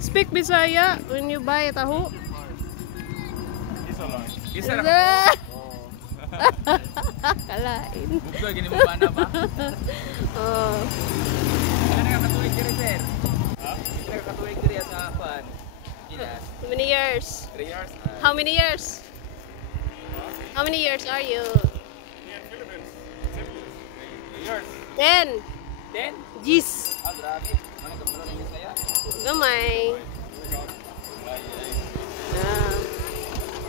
Speak Bisaya when you buy tahu. Bisa na. Kalain. Bugdo gini mo mana ba? Oh. Kailan nakakatuwig diri sir? Ha? Kailan nakakatuwig diri sa pan? Ginas. How many years? 3 years. How many years? How many years are you? Yeah, Philippines. 3 years. 10. 10? Jeez. Ah, grabe. Ano ka pala ng saya? Gamay.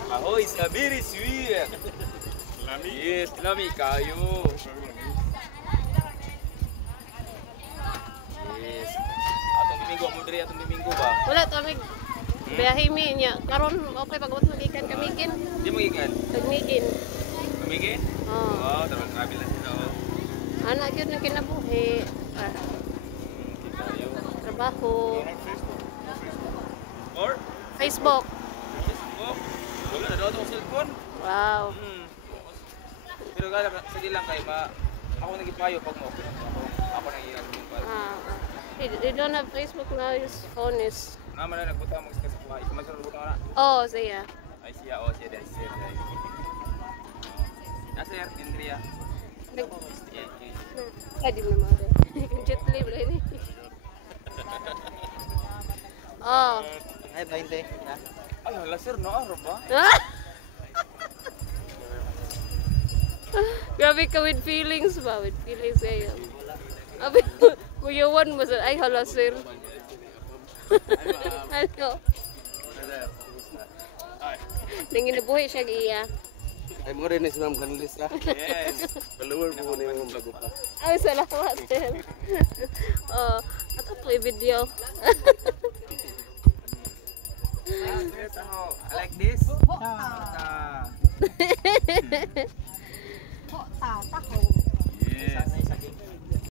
Ahoy, sabiri sweet. Lami? Yes, lami kayo. Yes. Atong Domingo mo diri atong Domingo ba? Wala to mig biyahe mi nya. Karon okay pag magikan kamikin. Di mo gikan. Tagmigin. Tumigin? Oh. Oh, travel travel lang sila oh. Ana gyud na kinabuhi. Kayo. Trabaho. Or Facebook. Facebook. Wala na daw itong cellphone. Wow. Pero kaya sige lang kayo ako nagipayo pag mo. Ako nang iyan. They don't have Facebook now. His phone is. Naman na nagbuta mo sa buhay. Kumasunod buta na. Oh, siya. Ay siya oh siya dahil siya. Nasir, Indria. Pwede mo naman rin. Jet live lang ini. Oh. Ay, 20. Ay, hala sir, no araw ba? Grabe ka with feelings ba? With feelings kayo. Abi, kuyawan mo sa, ay hala sir. Ano? Nang inabuhi siya giya. Ay mo rin si Ma'am Canlisa. Yes. Follower mo ni Ma'am bago pa. Ay, salamat sir. Oh, ato po i-video. I like this.